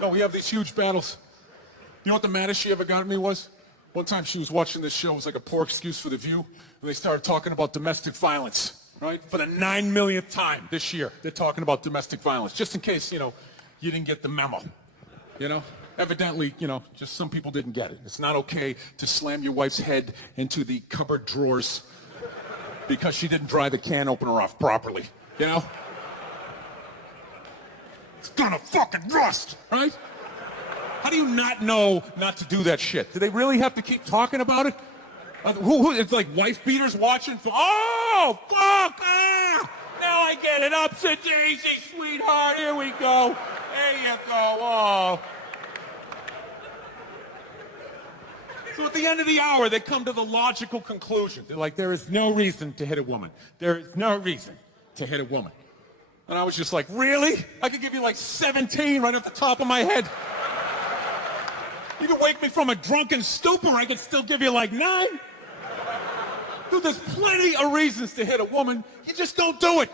No, we have these huge battles. You know what the maddest she ever got at me was? One time she was watching this show, it was like a poor excuse for The View, and they started talking about domestic violence, right? For the 9 millionth time this year, they're talking about domestic violence, just in case, you didn't get the memo, Evidently, just some people didn't get it. It's not okay to slam your wife's head into the cupboard drawers because she didn't dry the can opener off properly, It's gonna fucking rust, right? How do you not know not to do that shit? Do they really have to keep talking about it? It's like wife beaters watching. Oh, fuck! Ah! Now I get it. Upset daisy, sweetheart. Here we go. There you go. Oh. So at the end of the hour, they come to the logical conclusion. They're like, there is no reason to hit a woman. There is no reason to hit a woman. And I was just like, really? I could give you like 17 right off the top of my head. You can wake me from a drunken stupor, I could still give you like 9. Dude, there's plenty of reasons to hit a woman. You just don't do it.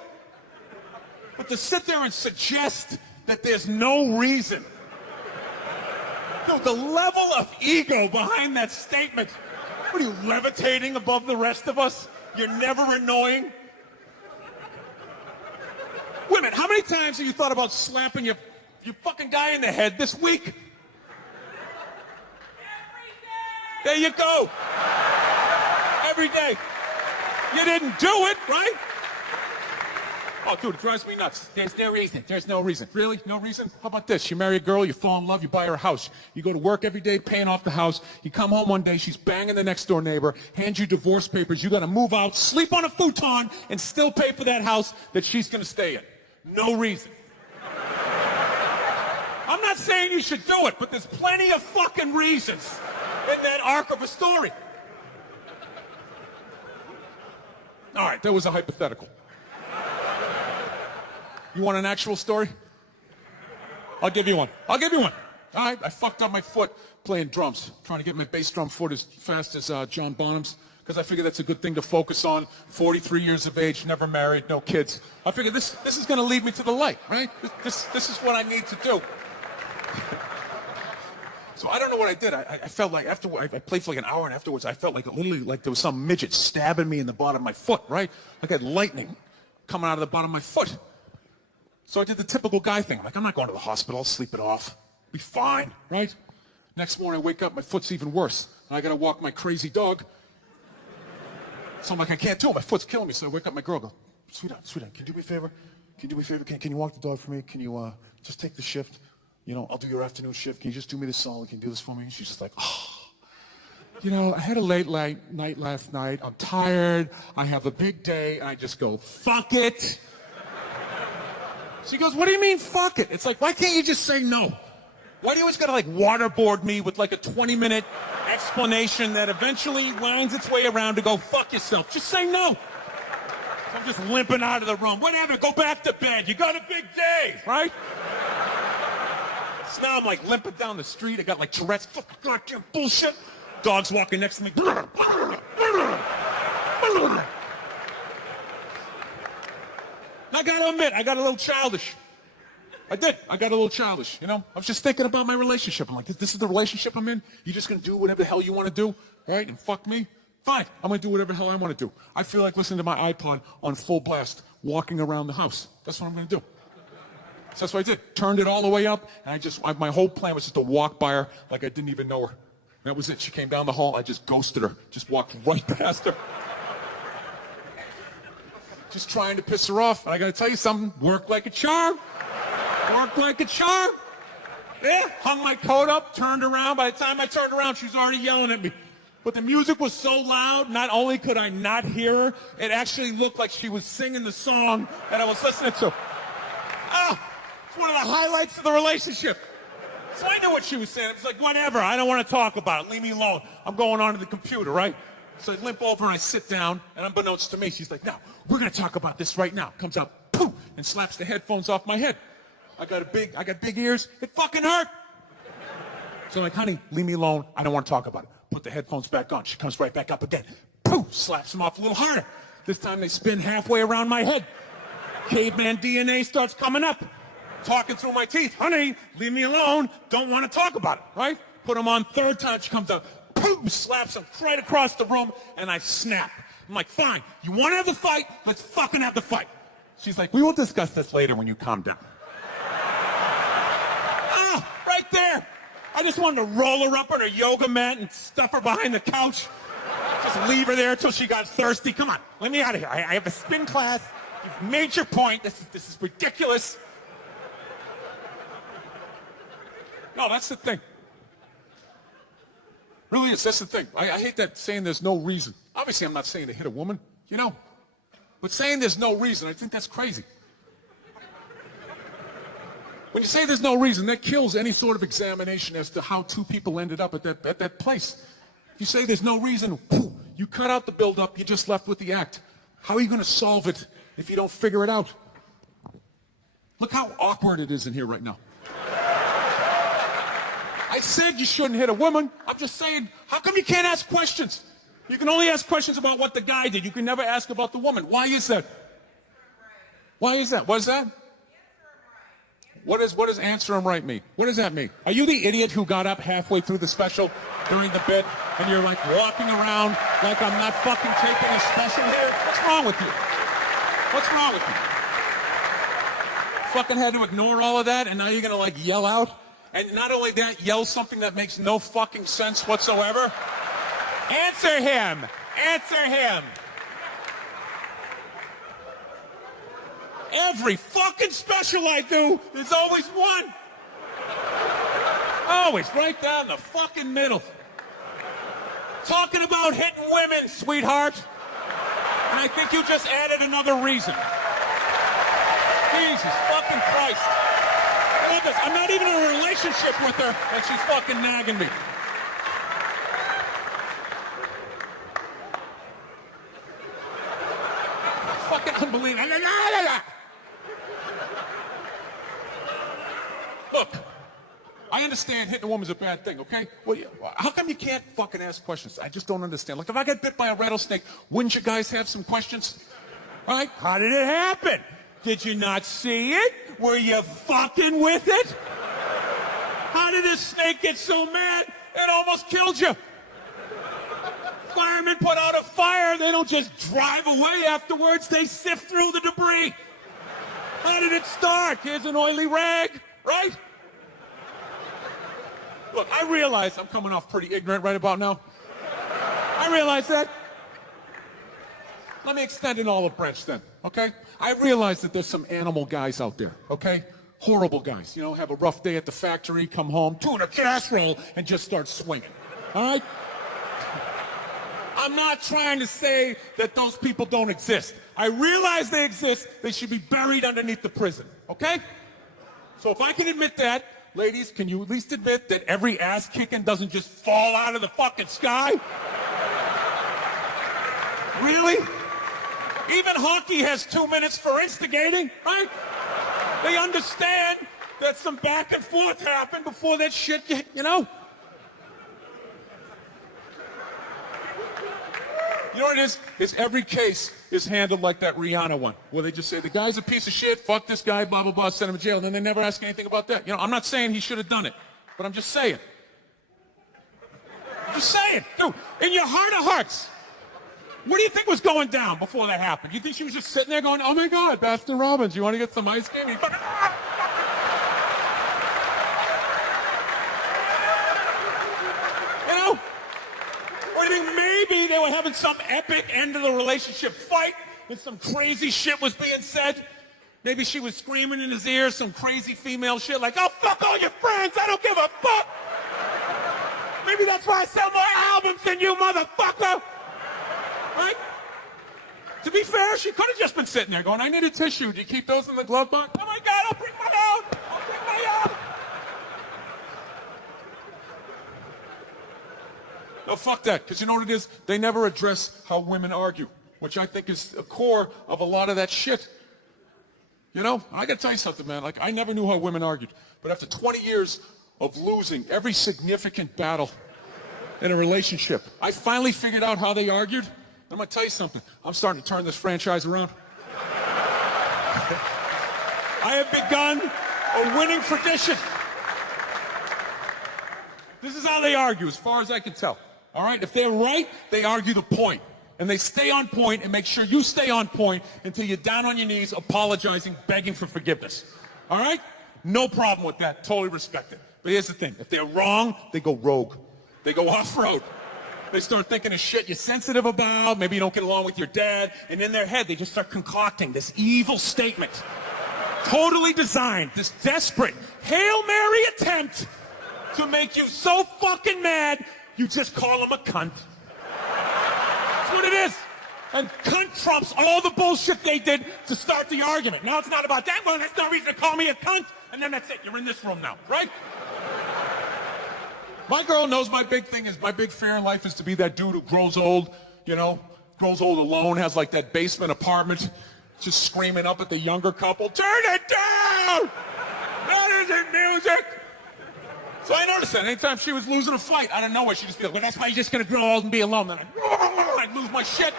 But to sit there and suggest that there's no reason. Dude, the level of ego behind that statement. What are you, levitating above the rest of us? You're never annoying? Women, how many times have you thought about slapping your fucking guy in the head this week? There you go. Every day. You didn't do it, right? Oh, dude, it drives me nuts. There's no reason. There's no reason. Really? No reason? How about this? You marry a girl, you fall in love, you buy her a house. You go to work every day paying off the house. You come home one day, she's banging the next door neighbor, hands you divorce papers. You got to move out, sleep on a futon, and still pay for that house that she's going to stay in. No reason. I'm not saying you should do it, but there's plenty of fucking reasons in that arc of a story. All right, that was a hypothetical. You want an actual story? I'll give you one. All right, I fucked up my foot playing drums, trying to get my bass drum foot as fast as John Bonham's, because I figured that's a good thing to focus on. 43 years of age, never married, no kids. I figured this is going to lead me to the light, right? This is what I need to do. So I don't know what I did. I felt like after I played for like an hour, and afterwards I felt like literally like there was some midget stabbing me in the bottom of my foot, right? Like I had lightning coming out of the bottom of my foot. So I did the typical guy thing. I'm like, I'm not going to the hospital. I'll sleep it off. Be fine, right? Next morning I wake up, my foot's even worse. And I got to walk my crazy dog. So I'm like, I can't do it. My foot's killing me. So I wake up my girl, go, sweetheart, can you do me a favor? Can you walk the dog for me? Can you just take the shift? I'll do your afternoon shift. Can you just do me this solid? Can you do this for me? She's just like, I had a late night last night. I'm tired. I have a big day. And I just go, fuck it. She goes, what do you mean, fuck it? It's like, why can't you just say no? Why do you always gotta like waterboard me with like a 20-minute explanation that eventually winds its way around to go, fuck yourself. Just say no. So I'm just limping out of the room. Whatever, go back to bed. You got a big day, right? So now I'm like limping down the street. I got like Tourette's. Fucking goddamn bullshit. Dog's walking next to me. I gotta admit, I got a little childish. I did. I got a little childish, I was just thinking about my relationship. I'm like, this is the relationship I'm in? You just gonna do whatever the hell you want to do, right? And fuck me? Fine. I'm gonna do whatever the hell I want to do. I feel like listening to my iPod on full blast, walking around the house. That's what I'm gonna do. So that's what I did. Turned it all the way up, and my whole plan was just to walk by her like I didn't even know her. That was it. She came down the hall. I just ghosted her. Just walked right past her. Just trying to piss her off. And I gotta tell you something, worked like a charm. Worked like a charm. Yeah, hung my coat up, turned around. By the time I turned around, she was already yelling at me. But the music was so loud, not only could I not hear her, it actually looked like she was singing the song that I was listening to. It's one of the highlights of the relationship. So I knew what she was saying. It's like, whatever, I don't want to talk about it. Leave me alone. I'm going on to the computer, right? So I limp over and I sit down, and unbeknownst to me, she's like, no, we're going to talk about this right now. Comes out, poof, and slaps the headphones off my head. I got big ears. It fucking hurt. So I'm like, honey, leave me alone. I don't want to talk about it. Put the headphones back on. She comes right back up again. Poof, slaps them off a little harder. This time they spin halfway around my head. Caveman DNA starts coming up. talking through my teeth. Honey, leave me alone. Don't want to talk about it, right? Put him on. Third time she comes out, boom, slaps him right across the room, and I snap. I'm like, fine, you want to have the fight? Let's fucking have the fight. She's like, we will discuss this later when you calm down. Ah, right there. I just wanted to roll her up on her yoga mat and stuff her behind the couch. Just leave her there until she got thirsty. Come on, let me out of here. I have a spin class. You've made your point. This is ridiculous. No, that's the thing. Really is. That's the thing. I hate that saying there's no reason. Obviously, I'm not saying to hit a woman, you know. But saying there's no reason, I think that's crazy. When you say there's no reason, that kills any sort of examination as to how two people ended up at that place. If you say there's no reason, you cut out the build-up, you're just left with the act. How are you going to solve it if you don't figure it out? Look how awkward it is in here right now. I said you shouldn't hit a woman. I'm just saying, how come you can't ask questions? You can only ask questions about what the guy did. You can never ask about the woman. Why is that? Why is that? What is that? What does answer him right mean? What does that mean? Are you the idiot who got up halfway through the special during the bit and you're like walking around like I'm not fucking taping a special here? What's wrong with you? What's wrong with you? Fucking had to ignore all of that and now you're gonna like yell out? And not only that, yell something that makes no fucking sense whatsoever? Answer him! Answer him! Every fucking special I do, there's always one. Always right down the fucking middle. Talking about hitting women, sweetheart. And I think you just added another reason. Jesus fucking Christ. Look at this. I'm not even in a relationship with her, and she's fucking nagging me. Fucking unbelievable. Look, I understand hitting a woman's a bad thing, okay? Well, how come you can't fucking ask questions? I just don't understand. Like, if I got bit by a rattlesnake, wouldn't you guys have some questions? Right? How did it happen? Did you not see it? Were you fucking with it? How did this snake get so mad it almost killed you? Firemen put out a fire. They don't just drive away afterwards. They sift through the debris. How did it start? Here's an oily rag, right? Look, I realize I'm coming off pretty ignorant right about now. I realize that. Let me extend an olive branch then, okay? I realize that there's some animal guys out there, okay? Horrible guys, you know, have a rough day at the factory, come home, tuna casserole, and just start swinging, all right? I'm not trying to say that those people don't exist. I realize they exist. They should be buried underneath the prison, okay? So if I can admit that, ladies, can you at least admit that every ass kicking doesn't just fall out of the fucking sky? Really? Even hockey has 2 minutes for instigating, right? They understand that some back and forth happened before that shit, you know? You know what it is every case is handled like that Rihanna one, where they just say, the guy's a piece of shit, fuck this guy, blah, blah, blah, send him to jail, and then they never ask anything about that. You know, I'm not saying he should have done it, but I'm just saying. I'm just saying. Dude, in your heart of hearts, what do you think was going down before that happened? You think she was just sitting there going, oh my God, Baskin Robbins, you want to get some ice cream? You know? Or do you think maybe they were having some epic end of the relationship fight and some crazy shit was being said? Maybe she was screaming in his ear some crazy female shit like, oh, fuck all your friends, I don't give a fuck. Maybe that's why I sell more albums than you, motherfucker. Right? To be fair, she could have just been sitting there going, I need a tissue. Do you keep those in the glove box? Oh my God, I'll bring my own. I'll bring my own. No, fuck that, because you know what it is? They never address how women argue, which I think is the core of a lot of that shit. You know, I gotta tell you something, man. Like, I never knew how women argued. But after 20 years of losing every significant battle in a relationship, I finally figured out how they argued. I'm gonna tell you something. I'm starting to turn this franchise around. I have begun A winning tradition. This is how they argue, as far as I can tell. All right? If they're right, they argue the point. And they stay on point and make sure you stay on point until you're down on your knees, apologizing, begging for forgiveness. All right? No problem with that. Totally respect it. But here's the thing. If they're wrong, they go rogue. They go off-road. They start thinking of shit you're sensitive about. Maybe you don't get along with your dad. And in their head, they just start concocting this evil statement. Totally designed. This desperate Hail Mary attempt to make you so fucking mad, you just call them a cunt. That's what it is. And cunt trumps all the bullshit they did to start the argument. Now it's not about that. Well, that's no reason to call me a cunt. And then that's it. You're in this room now, right? My girl knows my big thing is, my big fear in life is to be that dude who grows old, you know, grows old alone, has like that basement apartment, just screaming up at the younger couple, turn it down! That isn't music! So I noticed that anytime she was losing a fight, out of nowhere, she'd just be like, well, that's why you're just gonna grow old and be alone. Then I'd lose my shit.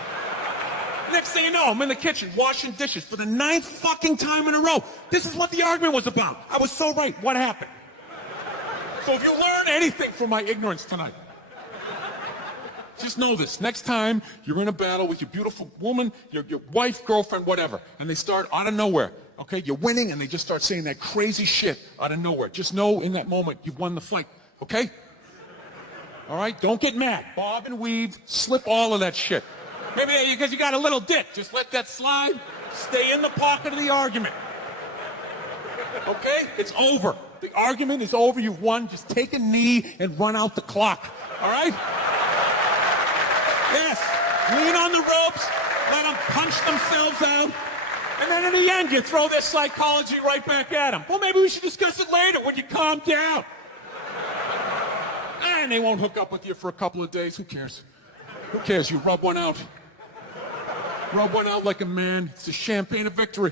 Next thing you know, I'm in the kitchen washing dishes for the 9th fucking time in a row. This is what the argument was about. I was so right. What happened? So if you learn anything from my ignorance tonight, just know this. Next time you're in a battle with your beautiful woman, your wife, girlfriend, whatever, and they start out of nowhere, okay? You're winning, and they just start saying that crazy shit out of nowhere. Just know in that moment you've won the fight, okay? All right? Don't get mad. Bob and weave, slip all of that shit. Maybe because you got a little dick. Just let that slide. Stay in the pocket of the argument. Okay? It's over. The argument is over. You've won. Just take a knee and run out the clock. All right? Yes. Lean on the ropes. Let them punch themselves out. And then in the end, you throw their psychology right back at them. Well, maybe we should discuss it later when you calm down. And they won't hook up with you for a couple of days. Who cares? Who cares? You rub one out. Rub one out like a man. It's the champagne of victory.